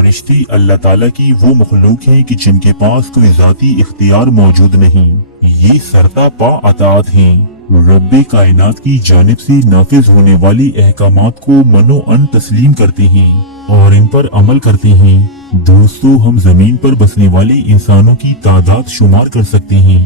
فرشتے اللہ تعالیٰ کی وہ مخلوق ہیں کہ جن کے پاس کوئی ذاتی اختیار موجود نہیں، یہ سرتا پا اطاعت ہیں، رب کائنات کی جانب سے نافذ ہونے والے احکامات کو من و ان تسلیم کرتے ہیں اور ان پر عمل کرتے ہیں۔ دوستو، ہم زمین پر بسنے والے انسانوں کی تعداد شمار کر سکتے ہیں۔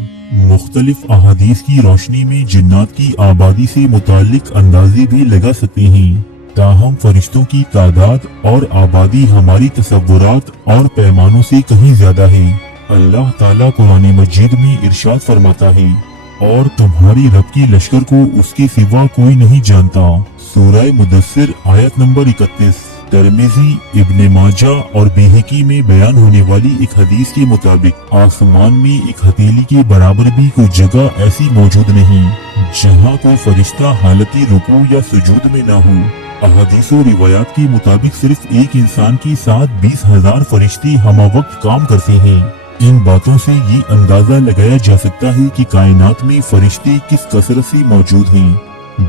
مختلف احادیث کی روشنی میں جنات کی آبادی سے متعلق اندازے بھی لگا سکتے ہیں، تاہم فرشتوں کی تعداد اور آبادی ہماری تصورات اور پیمانوں سے کہیں زیادہ ہے۔ اللہ تعالیٰ قرآن مجید میں ارشاد فرماتا ہے، اور تمہاری رب کی لشکر کو اس کے سوا کوئی نہیں جانتا۔ سورہ مدثر آیت نمبر 31۔ ترمذی، ابن ماجہ اور بیہقی میں بیان ہونے والی ایک حدیث کے مطابق آسمان میں ایک ہتھیلی کے برابر بھی کوئی جگہ ایسی موجود نہیں جہاں کوئی فرشتہ حالتی رکوع یا سجود میں نہ ہو۔ احادیث و روایات کے مطابق صرف ایک انسان کے ساتھ 20,000 فرشتے ہمہ وقت کام کرتے ہیں۔ ان باتوں سے یہ اندازہ لگایا جا سکتا ہے کہ کائنات میں فرشتے کس کثرت سے موجود ہیں۔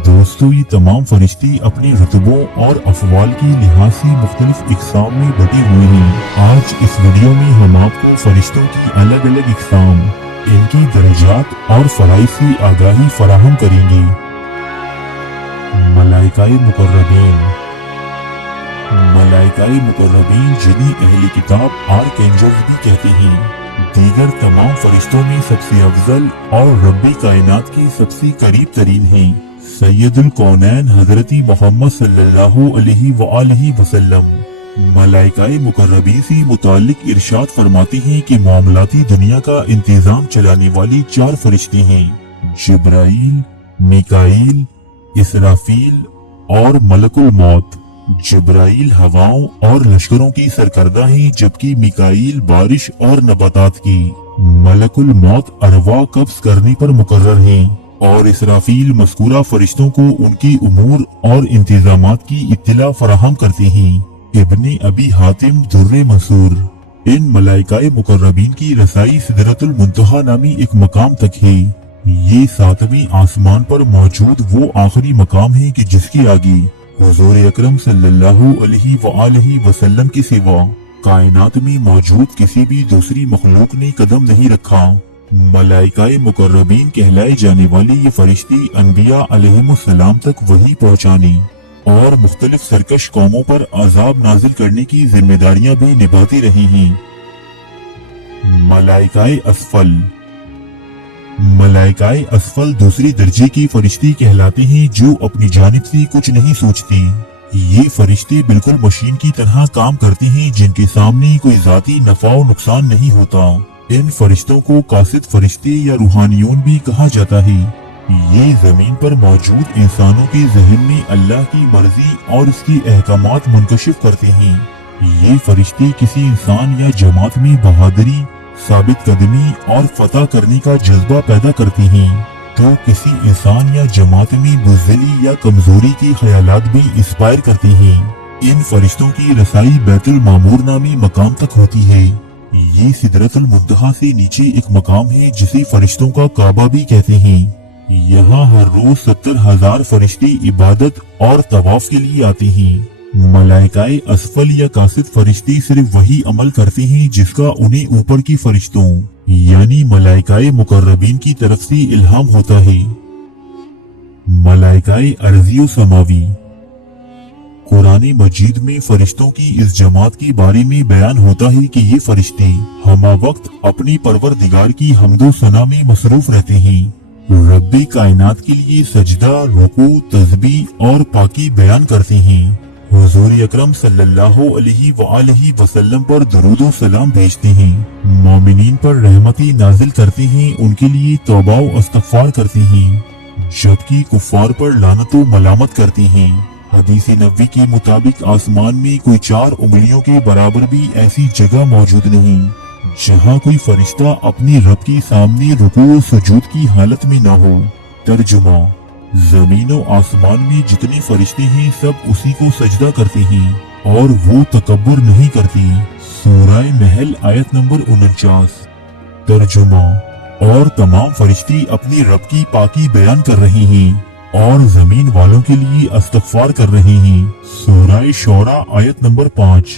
دوستو، یہ تمام فرشتے اپنے رتبوں اور افعال کے لحاظ سے مختلف اقسام میں بٹے ہوئے ہیں۔ آج اس ویڈیو میں ہم آپ کو فرشتوں کی الگ الگ اقسام، ان کی درجات اور فرائض سے آگاہی فراہم کریں گے۔ ملائکہ مقربین۔ ملائکہ مقربین جنہیں اہل کتاب آرکینجلز بھی کہتے ہیں، دیگر تمام فرشتوں میں سب سے افضل اور رب کائنات کے سب سے قریب ترین ہیں۔ سید الکونین حضرت محمد صلی اللہ علیہ وآلہ وسلم ملائکہ مقربین سے متعلق ارشاد فرماتے ہیں کہ معاملاتی دنیا کا انتظام چلانے والی 4 فرشتے ہیں، جبرائیل، میکائیل، اسرافیل اور ملک الموت۔ جبرائیل ہواؤں اور لشکروں کی سرکردہ ہیں، جبکہ میکائیل بارش اور نباتات کی، ملک الموت ارواح قبض کرنے پر مقرر ہیں، اور اسرافیل مذکورہ فرشتوں کو ان کے امور اور انتظامات کی اطلاع فراہم کرتے ہیں۔ ابن ابی حاتم در منصور۔ ان ملائکہ مقربین کی رسائی سدرۃ المنتہا نامی ایک مقام تک ہے۔ یہ 7ویں آسمان پر موجود وہ آخری مقام ہے کہ جس کے آگے حضور اکرم صلی اللہ علیہ وآلہ وسلم کے سوا کائنات میں موجود کسی بھی دوسری مخلوق نے قدم نہیں رکھا۔ ملائکہ مقربین کہلائے جانے والے یہ فرشتے انبیاء علیہم السلام تک وحی پہنچانے اور مختلف سرکش قوموں پر عذاب نازل کرنے کی ذمہ داریاں بھی نبھاتے رہے ہیں۔ ملائکہ اسفل۔ ملائکہ اسفل دوسری درجے کے فرشتے کہلاتے ہیں جو اپنی جانب سے کچھ نہیں سوچتے۔ یہ فرشتے بالکل مشین کی طرح کام کرتے ہیں جن کے سامنے کوئی ذاتی نفع و نقصان نہیں ہوتا۔ ان فرشتوں کو قاصد فرشتے یا روحانیون بھی کہا جاتا ہے۔ یہ زمین پر موجود انسانوں کے ذہن میں اللہ کی مرضی اور اس کے احکامات منکشف کرتے ہیں۔ یہ فرشتے کسی انسان یا جماعت میں بہادری، ثابت قدمی اور فتح کرنے کا جذبہ پیدا کرتے ہیں، تو کسی انسان یا جماعت میں بزدلی یا کمزوری کے خیالات بھی انسپائر کرتے ہیں۔ ان فرشتوں کی رسائی بیت المعمور نامی مقام تک ہوتی ہے۔ یہ سدرۃ المنتہا سے نیچے ایک مقام ہے جسے فرشتوں کا کعبہ بھی کہتے ہیں۔ یہاں ہر روز 70,000 فرشتے عبادت اور طواف کے لیے آتے ہیں۔ ملائکہ اسفل یا قاصد فرشتے صرف وہی عمل کرتے ہیں جس کا انہیں اوپر کی فرشتوں یعنی ملائکہ مقربین کی طرف سے الہام ہوتا ہے۔ ملائکہ ارضی و سماوی۔ قرآن مجید میں فرشتوں کی اس جماعت کے بارے میں بیان ہوتا ہے کہ یہ فرشتے ہمہ وقت اپنی پروردگار کی حمد و ثنا میں مصروف رہتے ہیں، رب کائنات کے لیے سجدہ، رکوع، تسبیح اور پاکی بیان کرتے ہیں، حضور اکرم صلی اللہ علیہ وآلہ وسلم پر درود و سلام بھیجتے ہیں، مومنین پر رحمتیں نازل کرتے ہیں، ان کے لیے توبہ و استغفار کرتے ہیں، جبکہ کفار پر لعنت و ملامت کرتے ہیں۔ حدیث نبوی کے مطابق آسمان میں کوئی 4 انگلیوں کے برابر بھی ایسی جگہ موجود نہیں جہاں کوئی فرشتہ اپنی رب کے سامنے رکوع و سجود کی حالت میں نہ ہو۔ ترجمہ: زمین و آسمان میں جتنے فرشتے ہیں سب اسی کو سجدہ کرتے ہیں اور وہ تکبر نہیں کرتے۔ سورہ نحل آیت نمبر 49۔ ترجمہ: اور تمام فرشتے اپنی رب کی پاکی بیان کر رہے ہیں اور زمین والوں کے لیے استغفار کر رہے ہیں۔ سورہ شعراء آیت نمبر 5۔